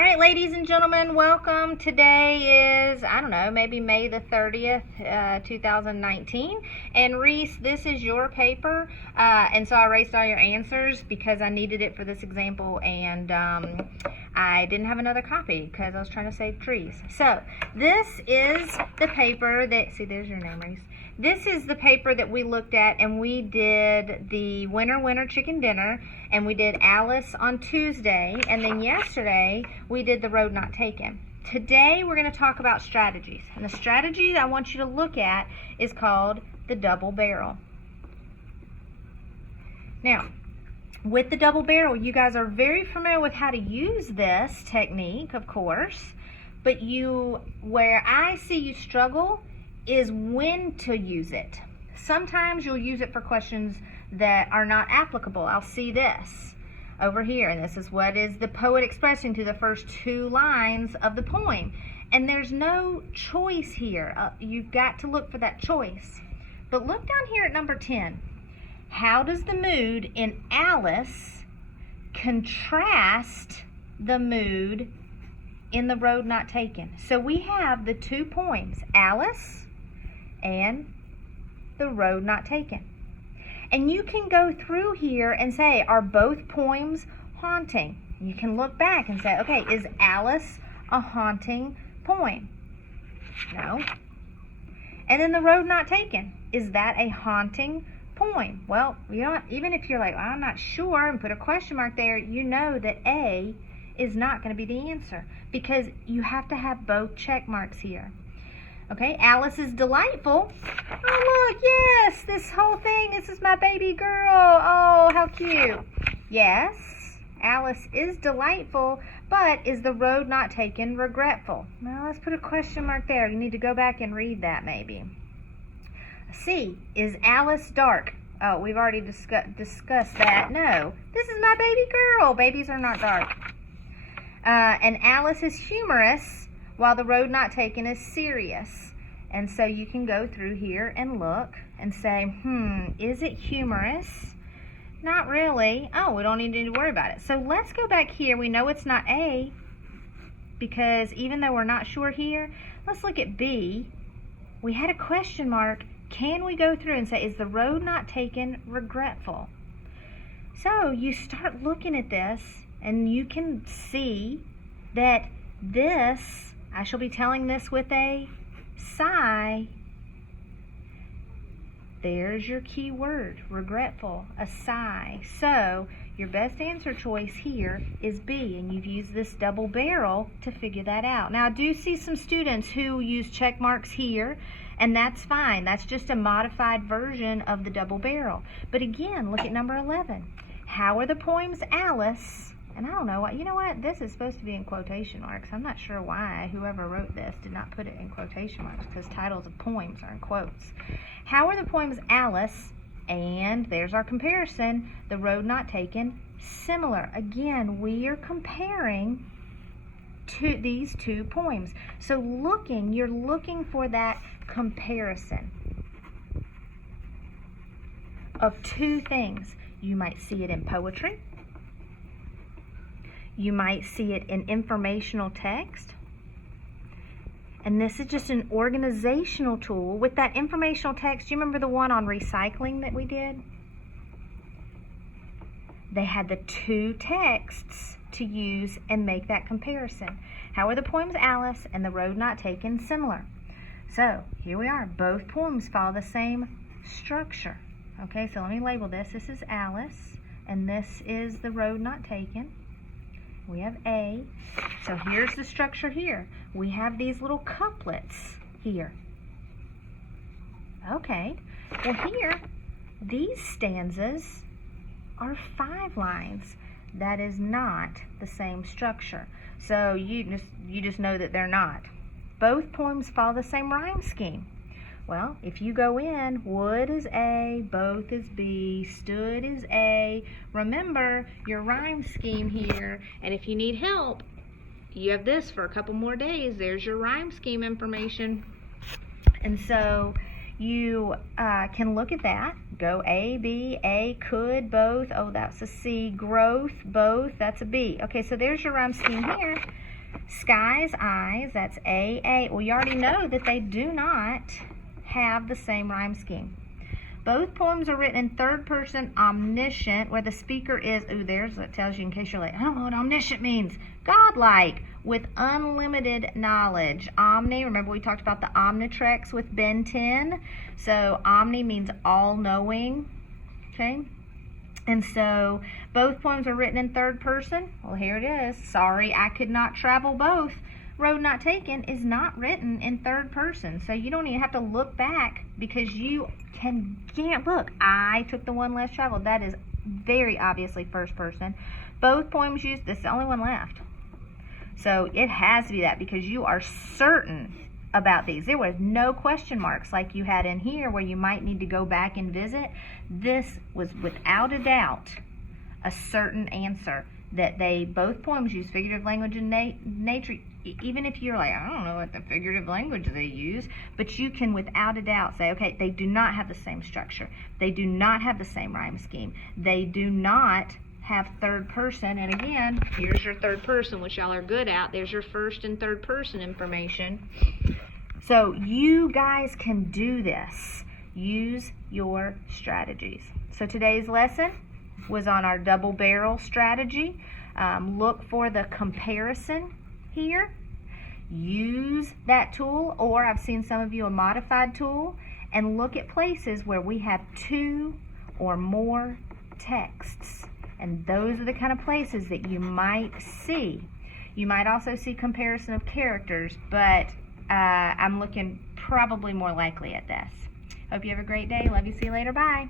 All right, ladies and gentlemen, welcome. Today is, I don't know, maybe May the 30th, 2019. And Reese, this is your paper. And so I erased all your answers because I needed it for this example. And I didn't have another copy because I was trying to save trees. So this is the paper that, see, there's your name, Reese. This is the paper that we looked at, and we did the Winter Chicken Dinner, and we did Alice on Tuesday, and then yesterday we did The Road Not Taken. Today we're going to talk about strategies, and the strategy that I want you to look at is called the double barrel. Now, with the double barrel, you guys are very familiar with how to use this technique, of course, but where I see you struggle is when to use it. Sometimes you'll use it for questions that are not applicable. I'll see this over here, and this is what is the poet expressing to the first two lines of the poem. And there's no choice here. You've got to look for that choice. But look down here at number 10. How does the mood in Alice contrast the mood in The Road Not Taken? So we have the two poems, Alice and The Road Not Taken. And you can go through here and say, are both poems haunting? You can look back and say, okay, is Alice a haunting poem? No. And then The Road Not Taken, is that a haunting poem? Well, even if you're like, well, I'm not sure, and put a question mark there, you know that A is not going to be the answer because you have to have both check marks here. Okay, Alice is delightful. Oh, look, yes, this whole thing, this is my baby girl. Oh, how cute. Yes, Alice is delightful, but is The Road Not Taken regretful? Well, let's put a question mark there. You need to go back and read that maybe. C, is Alice dark? Oh, we've already discussed that. No, this is my baby girl. Babies are not dark. And Alice is humorous, while The Road Not Taken is serious. And so you can go through here and look and say, is it humorous? Not really. Oh, we don't need to worry about it. So let's go back here. We know it's not A because even though we're not sure here, let's look at B. We had a question mark. Can we go through and say, is The Road Not Taken regretful? So you start looking at this and you can see that this, I shall be telling this with a sigh. There's your key word, regretful, a sigh. So your best answer choice here is B, and you've used this double barrel to figure that out. Now I do see some students who use check marks here, and that's fine. That's just a modified version of the double barrel. But again, look at number 11. How are the poems Alice, and I don't know, you know what, this is supposed to be in quotation marks. I'm not sure why whoever wrote this did not put it in quotation marks because titles of poems are in quotes. How are the poems Alice and, there's our comparison, The Road Not Taken, similar? Again, we are comparing to these two poems. So you're looking for that comparison of two things. You might see it in poetry. You might see it in informational text. And this is just an organizational tool. With that informational text, do you remember the one on recycling that we did? They had the two texts to use and make that comparison. How are the poems Alice and The Road Not Taken similar? So here we are. Both poems follow the same structure. Okay, so let me label this. This is Alice, and this is The Road Not Taken. We have A. So here's the structure here. We have these little couplets here. Okay. Well, here, these stanzas are 5 lines. That is not the same structure. So you just know that they're not. Both poems follow the same rhyme scheme. Well, if you go in, would is A, both is B, stood is A. Remember your rhyme scheme here, and if you need help, you have this for a couple more days. There's your rhyme scheme information. And so you can look at that. Go A, B, A, could, both. Oh, that's a C. Growth, both. That's a B. Okay, so there's your rhyme scheme here. Skies, eyes, that's A. Well, you already know that they do not have the same rhyme scheme. Both poems are written in third person omniscient, where the speaker is, there's what tells you in case you're like, I don't know what omniscient means. Godlike, with unlimited knowledge. Omni, remember we talked about the Omnitrix with Ben 10? So omni means all-knowing, okay? And so both poems are written in third person. Well, here it is. Sorry, I could not travel both. Road Not Taken is not written in third person. So you don't even have to look back because you can't look. I took the one less traveled. That is very obviously first person. Both poems use, this is the only one left. So it has to be that because you are certain about these. There was no question marks like you had in here where you might need to go back and visit. This was without a doubt a certain answer that both poems use figurative language and nature. Even if you're like, I don't know what the figurative language they use, but you can without a doubt say, okay, they do not have the same structure. They do not have the same rhyme scheme. They do not have third person. And again, here's your third person, which y'all are good at. There's your first and third person information. So you guys can do this. Use your strategies. So today's lesson was on our double barrel strategy. Look for the comparison here. Use that tool, or I've seen some of you a modified tool, and look at places where we have 2 or more texts. And those are the kind of places that you might see. You might also see comparison of characters, but I'm looking probably more likely at this. Hope you have a great day. Love you. See you later. Bye.